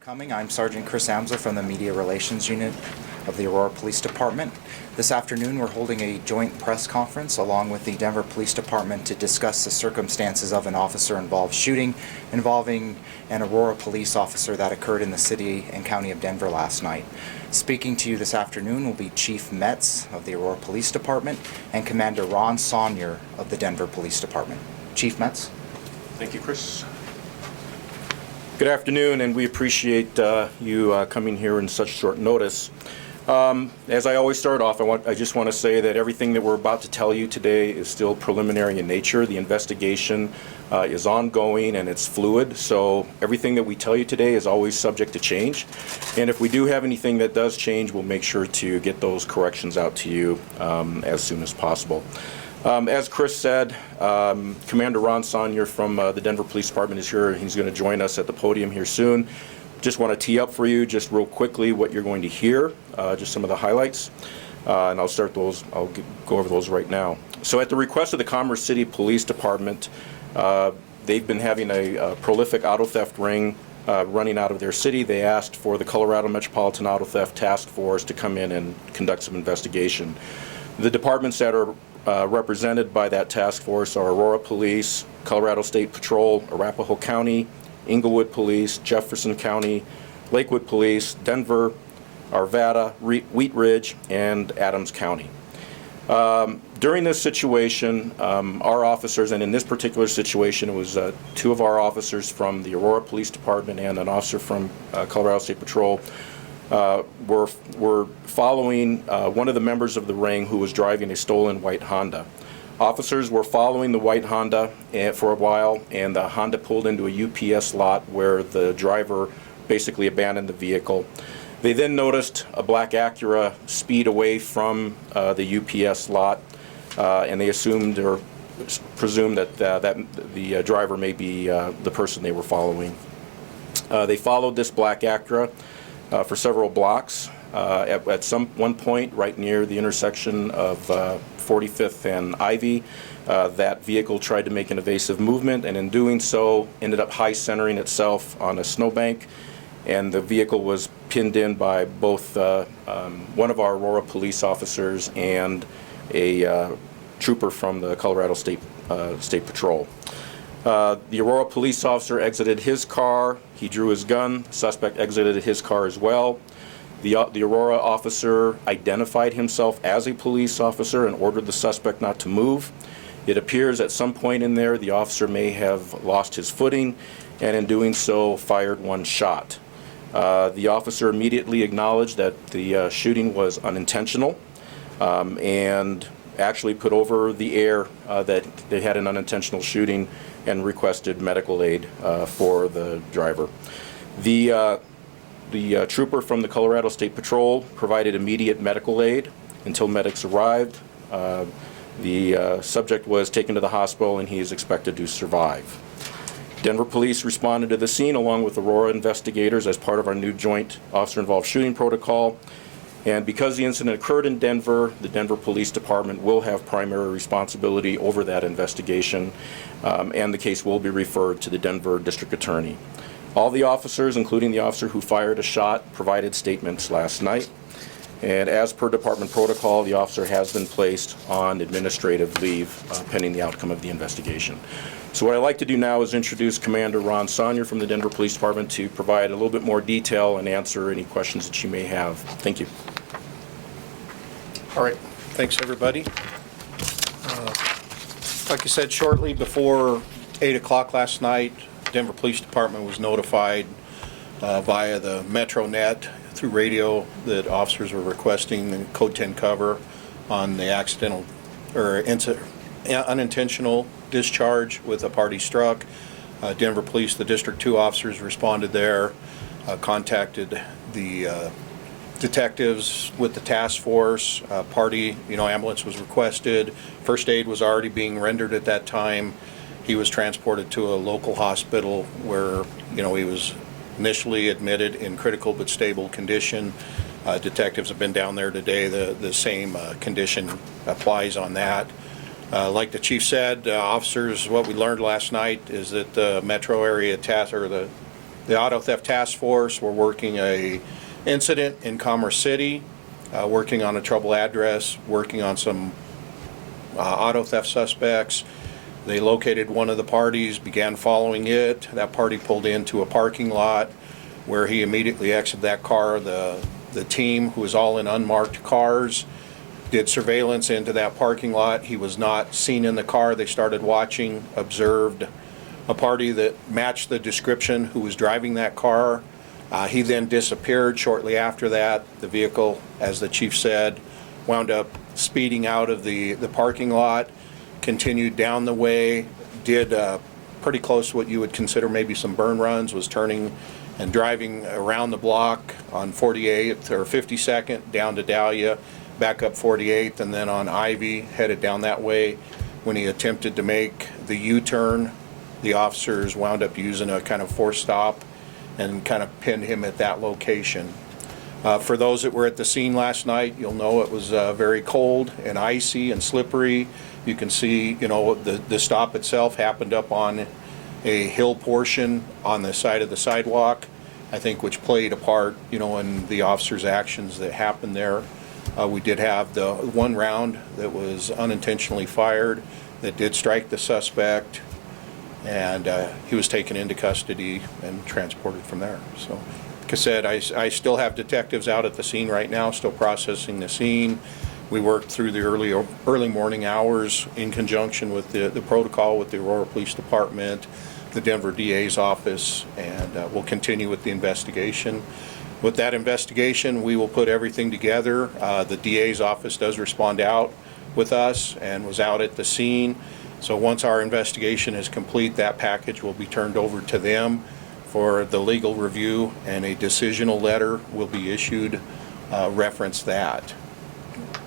Coming. I'm Sergeant Chris Amsler from the Media Relations Unit of the Aurora Police Department. This afternoon we're holding a joint press conference along with the Denver Police Department to discuss the circumstances of an officer-involved shooting involving an Aurora Police Officer that occurred in the city and county of Denver last night. Speaking to you this afternoon will be Chief Metz of the Aurora Police Department and Commander Ron Saunier of the Denver Police Department. Chief Metz. Thank you, Chris. Good afternoon, and we appreciate you coming here in such short notice. As I always start off, I just want to say that everything that we're about to tell you today is still preliminary in nature. The investigation is ongoing and it's fluid, so everything that we tell you today is always subject to change. And if we do have anything that does change, we'll make sure to get those corrections out to you as soon as possible. As Chris said, Commander Ron Saunier from the Denver Police Department is here. He's going to join us at the podium here soon. Just want to tee up for you just real quickly what you're going to hear, just some of the highlights, and I'll start those. I'll go over those right now. So at the request of the Commerce City Police Department, they've been having a prolific auto theft ring running out of their city. They asked for the Colorado Metropolitan Auto Theft Task Force to come in and conduct some investigation. The departments that are represented by that task force are Aurora Police, Colorado State Patrol, Arapahoe County, Inglewood Police, Jefferson County, Lakewood Police, Denver, Arvada, Wheat Ridge, and Adams County. During this situation, our officers, and in this particular situation it was two of our officers from the Aurora Police Department and an officer from Colorado State Patrol, were following one of the members of the ring who was driving a stolen white Honda. Officers were following the white Honda for a while, and the Honda pulled into a UPS lot where the driver basically abandoned the vehicle. They then noticed a black Acura speed away from the UPS lot, and they assumed or presumed that the driver may be the person they were following. They followed this black Acura for several blocks. At one point, right near the intersection of 45th and Ivy, that vehicle tried to make an evasive movement, and in doing so, ended up high-centering itself on a snowbank, and the vehicle was pinned in by both one of our Aurora police officers and a trooper from the Colorado State Patrol. The Aurora police officer exited his car. He drew his gun. The suspect exited his car as well. The Aurora officer identified himself as a police officer and ordered the suspect not to move. It appears at some point in there the officer may have lost his footing, and in doing so fired one shot. The officer immediately acknowledged that the shooting was unintentional and actually put over the air that they had an unintentional shooting and requested medical aid for the driver. The trooper from the Colorado State Patrol provided immediate medical aid until medics arrived. The subject was taken to the hospital and he is expected to survive. Denver police responded to the scene along with Aurora investigators as part of our new joint officer-involved shooting protocol. And because the incident occurred in Denver, the Denver Police Department will have primary responsibility over that investigation, and the case will be referred to the Denver District Attorney. All the officers, including the officer who fired a shot, provided statements last night. And as per department protocol, the officer has been placed on administrative leave pending the outcome of the investigation. So what I'd like to do now is introduce Commander Ron Saunier from the Denver Police Department to provide a little bit more detail and answer any questions that you may have. Thank you. All right. Thanks, everybody. Like I said, shortly before 8 o'clock last night, Denver Police Department was notified via the MetroNet through radio that officers were requesting the Code 10 cover on the accidental or unintentional discharge with a party struck. Denver Police, the District 2 officers responded there, contacted the detectives with the task force. Ambulance was requested. First aid was already being rendered at that time. He was transported to a local hospital where, he was initially admitted in critical but stable condition. Detectives have been down there today. The same condition applies on that. Like the chief said, officers, what we learned last night is that the metro area task, or the The Auto Theft Task Force were working a incident in Commerce City, working on a trouble address, working on some auto theft suspects. They located one of the parties, began following it. That party pulled into a parking lot where he immediately exited that car. The team, who was all in unmarked cars, did surveillance into that parking lot. He was not seen in the car. They started watching, observed a party that matched the description who was driving that car. He then disappeared shortly after that. The vehicle, as the chief said, wound up speeding out of the parking lot, continued down the way, did pretty close to what you would consider maybe some burn runs, was turning and driving around the block on 48th or 52nd down to Dahlia, back up 48th, and then on Ivy, headed down that way. When he attempted to make the U-turn, the officers wound up using a kind of forced stop and kind of pinned him at that location. For those that were at the scene last night, you'll know it was very cold and icy and slippery. You can see, you know, the stop itself happened up on a hill portion on the side of the sidewalk, I think, which played a part, you know, in the officers' actions that happened there. We did have the one round that was unintentionally fired that did strike the suspect, and he was taken into custody and transported from there. So, like I said, I still have detectives out at the scene right now, still processing the scene. We worked through the early morning hours in conjunction with the protocol with the Aurora Police Department, the Denver DA's office, and we'll continue with the investigation. With that investigation, we will put everything together. The DA's office does respond out with us and was out at the scene. So once our investigation is complete, that package will be turned over to them for the legal review, and a decisional letter will be issued, reference that,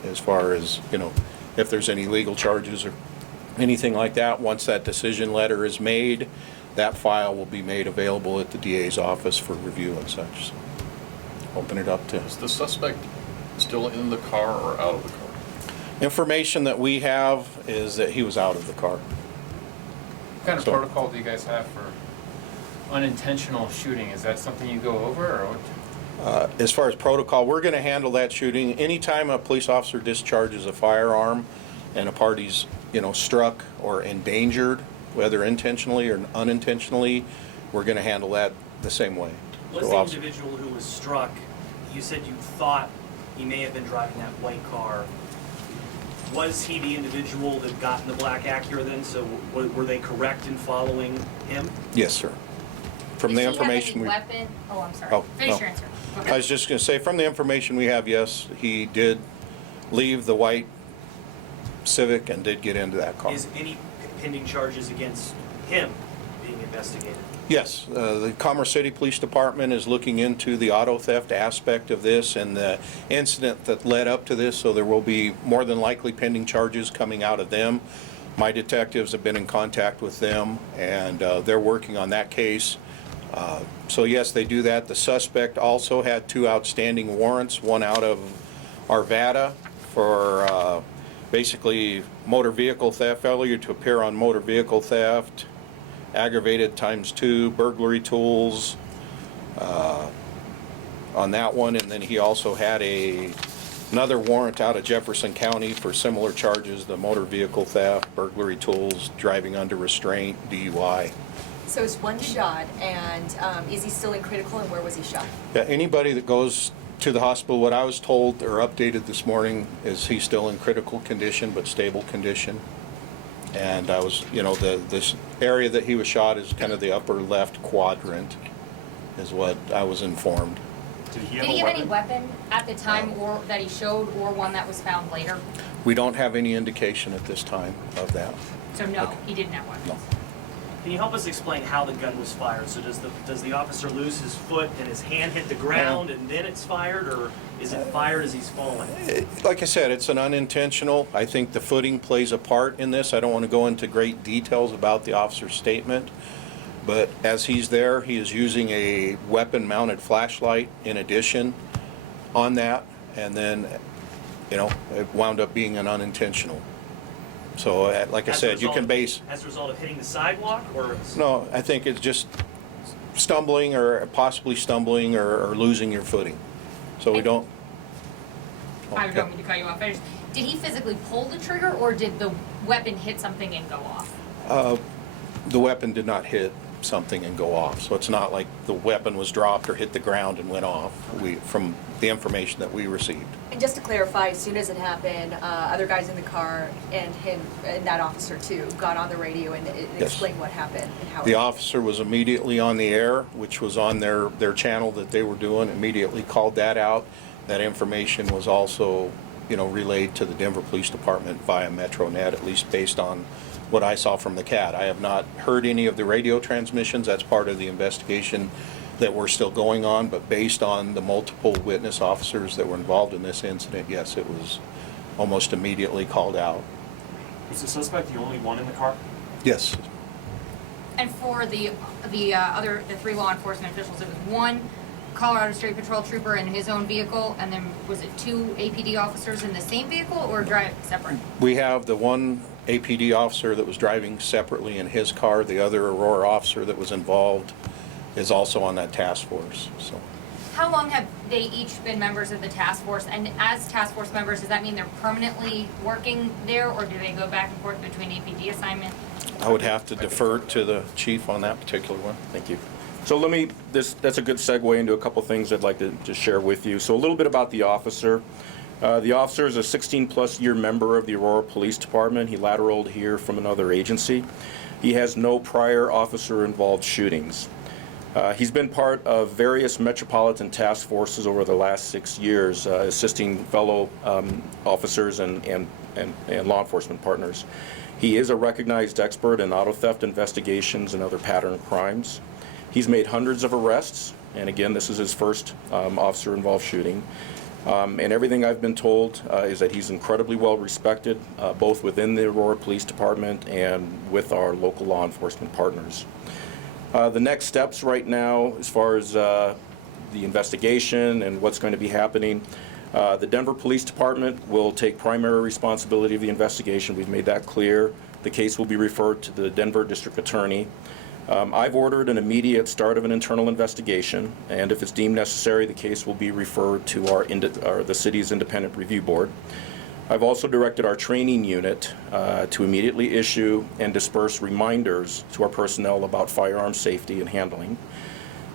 as far as, you know, if there's any legal charges or anything like that. Once that decision letter is made, that file will be made available at the DA's office for review and such. So, open it up to... Is the suspect still in the car or out of the car? Information that we have is that he was out of the car. What kind of So- protocol do you guys have for unintentional shooting? Is that something you go over, or what? As far as protocol, we're going to handle that shooting. Anytime a police officer discharges a firearm and a party's, you know, struck or endangered, whether intentionally or unintentionally, we're going to handle that the same way. Was So the officer- individual who was struck, you said you thought he may have been driving that white car. Was he the individual that got in the black Acura then? So were they correct in following him? Yes, sir. From the Does he have any information we... weapon? Oh, I'm sorry. Oh, Finish no. your answer. I was just going to say, from the information we have, yes, he did leave the white Civic and did get into that car. Is any pending charges against him being investigated? Yes, the Commerce City Police Department is looking into the auto theft aspect of this and the incident that led up to this, so there will be more than likely pending charges coming out of them. My detectives have been in contact with them, and they're working on that case. So yes, they do that. The suspect also had 2 outstanding warrants, one out of Arvada for basically motor vehicle theft, failure to appear on motor vehicle theft, aggravated ×2, burglary tools on that one, and then he also had another warrant out of Jefferson County for similar charges, the motor vehicle theft, burglary tools, driving under restraint, DUI. So it's one shot, and is he still in critical, and where was he shot? Yeah, anybody that goes to the hospital, what I was told or updated this morning is he's still in critical condition but stable condition. And I was, you know, this area that he was shot is kind of the upper left quadrant, is what I was informed. Did he Did he have any weapon at the time or that he showed, or one that was found later? We don't have any indication at this time of that. So no, Okay. he didn't have one. No. Can you help us explain how the gun was fired? So does the officer lose his foot and his hand hit the ground and then it's fired, or is it fired as he's falling? Like I said, it's an unintentional. I think the footing plays a part in this. I don't want to go into great details about the officer's statement, but as he's there, he is using a weapon-mounted flashlight in addition on that, and then, you know, it wound up being an unintentional. So, like I As a said, you result can of- base... As a result of hitting the sidewalk, or? No, I think it's just stumbling or possibly stumbling or losing your footing. So we don't. I don't mean to cut you off. Did he physically pull the trigger, or did the weapon hit something and go off? The weapon did not hit something and go off, so it's not like the weapon was dropped or hit the ground and went off. From the information that we received. And just to clarify, as soon as it happened, other guys in the car and him and that officer too got on the radio and explained what happened and how. The officer was immediately on the air, which was on their channel that they were doing, immediately called that out. That information was also, relayed to the Denver Police Department via MetroNet, at least based on what I saw from the CAT. I have not heard any of the radio transmissions. That's part of the investigation that we're still going on, but based on the multiple witness officers that were involved in this incident, yes, it was almost immediately called out. Was the suspect the only one in the car? Yes. And for the three law enforcement officials, it was one Colorado State Patrol trooper in his own vehicle, and then was it two APD officers in the same vehicle or drive separate? We have the one APD officer that was driving separately in his car. The other Aurora officer that was involved is also on that task force. So, How long have they each been members of the task force? And as task force members, does that mean they're permanently working there, or do they go back and forth between APD assignment? I would have to defer to the chief on that particular one. Thank you. So that's a good segue into a couple things I'd like to share with you. So a little bit about the officer. The officer is a 16-plus year member of the Aurora Police Department. He lateraled here from another agency. He has no prior officer-involved shootings. He's been part of various metropolitan task forces over the last 6 years, assisting fellow officers and law enforcement partners. He is a recognized expert in auto theft investigations and other pattern crimes. He's made hundreds of arrests, and again, this is his first officer-involved shooting. And everything I've been told is that he's incredibly well respected, both within the Aurora Police Department and with our local law enforcement partners. The next steps right now, as far as the investigation and what's going to be happening, the Denver Police Department will take primary responsibility of the investigation. We've made that clear. The case will be referred to the Denver District Attorney. I've ordered an immediate start of an internal investigation, and if it's deemed necessary, the case will be referred to the city's independent review board. I've also directed our training unit to immediately issue and disperse reminders to our personnel about firearm safety and handling.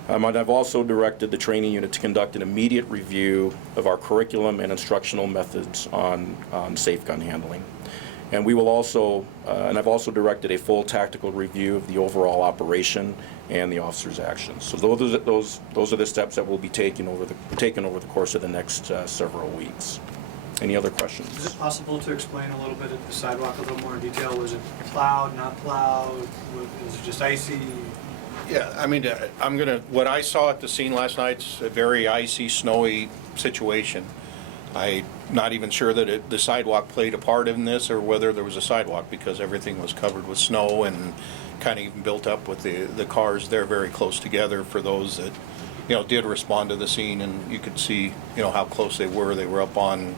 And I've also directed the training unit to conduct an immediate review of our curriculum and instructional methods on safe gun handling. And we will also, and I've also directed a full tactical review of the overall operation and the officer's actions. So those are the steps that will be taken over the course of the next several weeks. Any other questions? Is it possible to explain a little bit of the sidewalk a little more in detail? Was it plowed, not plowed? Was it just icy? Yeah, I mean, what I saw at the scene last night's a very icy, snowy situation. I'm not even sure that the sidewalk played a part in this or whether there was a sidewalk, because everything was covered with snow and kind of even built up with the cars there very close together for those that, did respond to the scene, and you could see, how close they were. They were up on,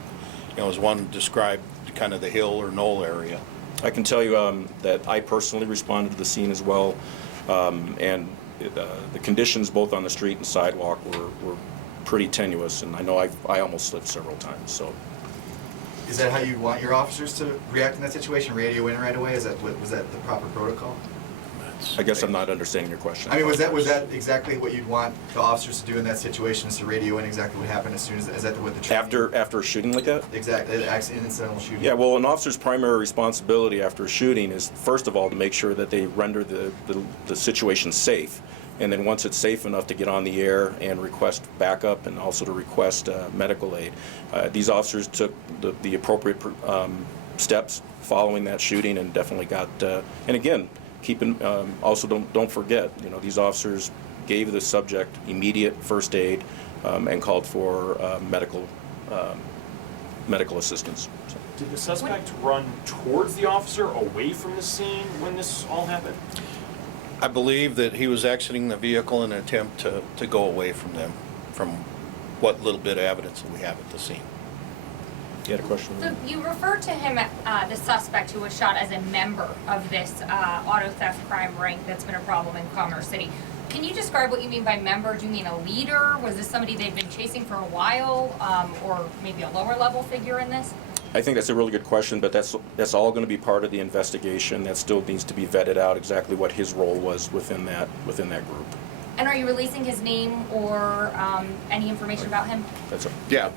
as one described, kind of the hill or knoll area. I can tell you that I personally responded to the scene as well, and the conditions both on the street and sidewalk were pretty tenuous, and I know I almost slipped several times. So, is that how you want your officers to react in that situation? Radio in right away? Was that the proper protocol? I guess I'm not understanding your question. I mean, was that exactly what you'd want the officers to do in that situation? Is to radio in exactly what happened as soon as is that what the training? After a shooting like that? Exactly, an incidental shooting. Yeah, well, an officer's primary responsibility after a shooting is, first of all, to make sure that they render the situation safe. And then once it's safe enough to get on the air and request backup and also to request medical aid. These officers took the appropriate steps following that shooting and definitely got, and again, also don't forget, these officers gave the subject immediate first aid and called for medical assistance. So. Did the suspect run towards the officer, away from the scene when this all happened? I believe that he was exiting the vehicle in an attempt to go away from them, from what little bit of evidence that we have at the scene. You had a question? So you referred to him, the suspect who was shot, as a member of this auto theft crime ring that's been a problem in Commerce City. Can you describe what you mean by member? Do you mean a leader? Was this somebody they've been chasing for a while, or maybe a lower level figure in this? I think that's a really good question, but that's all going to be part of the investigation. That still needs to be vetted out exactly what his role was within that group. And are you releasing his name or any information about him? That's it. Yeah,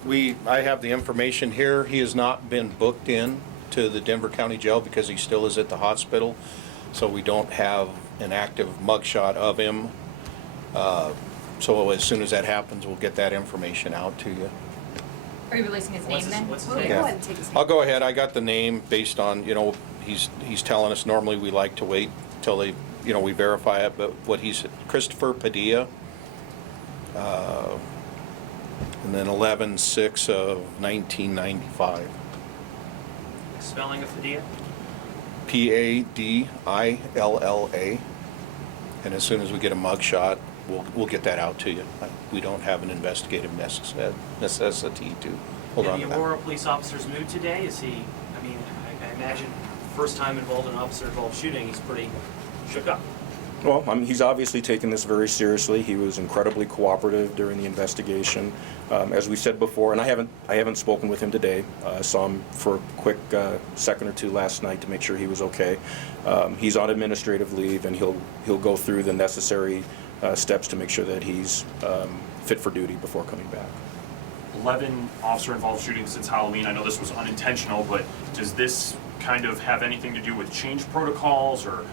I have the information here. He has not been booked in to the Denver County Jail because he still is at the hospital. So we don't have an active mugshot of him. So as soon as that happens, we'll get that information out to you. Are you releasing his name then? What's his Go name? ahead and take his name. I'll go ahead. I got the name based on, he's telling us normally we like to wait till they, we verify it, but what he's, Christopher Padilla, and then 11/6 of 1995. Spelling of Padilla? Padilla. And as soon as we get a mugshot, we'll get that out to you. We don't have an investigative necessity to hold on to The that. Aurora Police Officer's mood today, is he, I imagine first time involved in an officer-involved shooting, he's pretty shook up. Well, he's obviously taken this very seriously. He was incredibly cooperative during the investigation. As we said before, and I haven't spoken with him today. Saw him for a quick second or two last night to make sure he was okay. He's on administrative leave, and he'll go through the necessary steps to make sure that he's fit for duty before coming back. 11 officer-involved shootings since Halloween. I know this was unintentional, but does this kind of have anything to do with change protocols or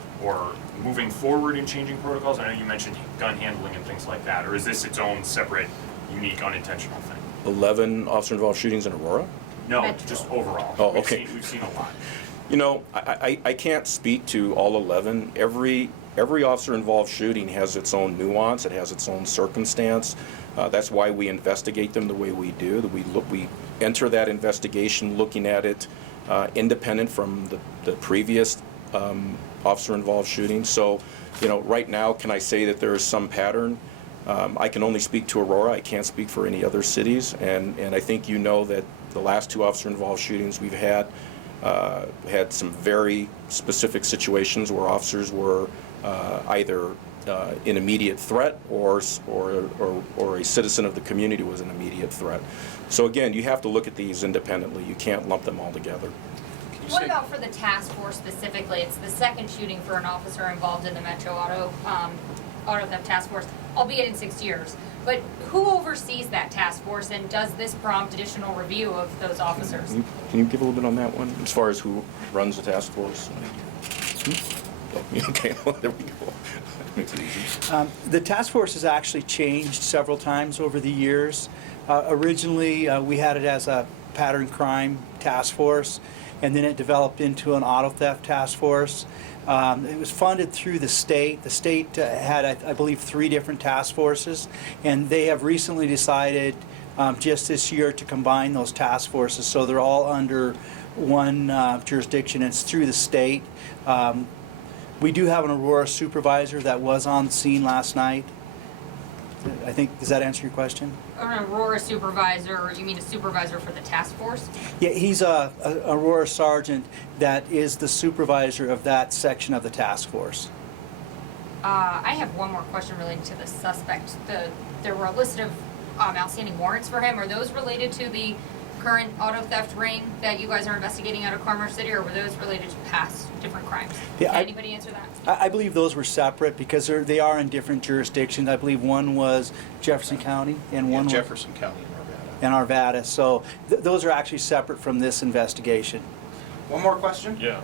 moving forward in changing protocols? I know you mentioned gun handling and things like that, or is this its own separate, unique, unintentional thing? 11 officer-involved shootings in Aurora? No, Metro. just overall. Oh, okay. We've seen a lot. I can't speak to all 11. Every officer-involved shooting has its own nuance. It has its own circumstance. That's why we investigate them the way we do. We enter that investigation looking at it independent from the previous officer-involved shooting. So, right now, can I say that there is some pattern? I can only speak to Aurora. I can't speak for any other cities. And I think that the last 2 officer-involved shootings we've had some very specific situations where officers were either an immediate threat or a citizen of the community was an immediate threat. So again, you have to look at these independently. You can't lump them all together. What about for the task force specifically? It's the second shooting for an officer involved in the Metro Auto Theft Task Force, albeit in 6 years. But who oversees that task force, and does this prompt additional review of those officers? Can you give a little bit on that one, as far as who runs the task force? Okay, well, there we go. Makes it easy. The task force has actually changed several times over the years. Originally, we had it as a pattern crime task force, and then it developed into an auto theft task force. It was funded through the state. The state had, I believe, 3 different task forces, and they have recently decided just this year to combine those task forces, so they're all under one jurisdiction. It's through the state. We do have an Aurora supervisor that was on the scene last night. I think, does that answer your question? An Aurora supervisor, or you mean a supervisor for the task force? Yeah, he's a Aurora sergeant that is the supervisor of that section of the task force. I have one more question relating to the suspect. There were a list of outstanding warrants for him. Are those related to the current auto theft ring that you guys are investigating out of Commerce City, or were those related to past different crimes? Yeah, Can anybody answer that? I believe those were separate because they are in different jurisdictions. I believe one was Jefferson County and one was Jefferson County and Arvada. So those are actually separate from this investigation. One more question? Yeah.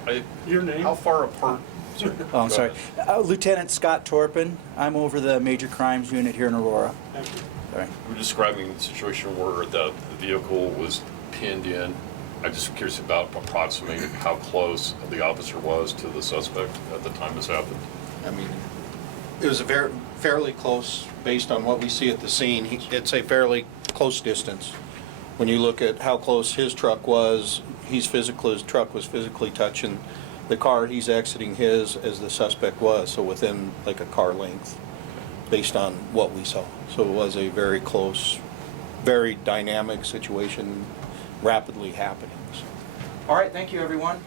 Your name? How far apart? Sorry. Oh, I'm Go sorry. ahead. Lieutenant Scott Torpin. I'm over the major crimes unit here in Aurora. Thank you. Sorry. We're describing the situation where the vehicle was pinned in. I'm just curious about approximately how close the officer was to the suspect at the time this happened. I mean, it was a fairly close, based on what we see at the scene. It's a fairly close distance. When you look at how close his truck was, his truck was physically touching the car he's exiting his as the suspect was, so within like a car length, based on what we saw. So it was a very close, very dynamic situation. rapidly happening. So. All right, thank you, everyone.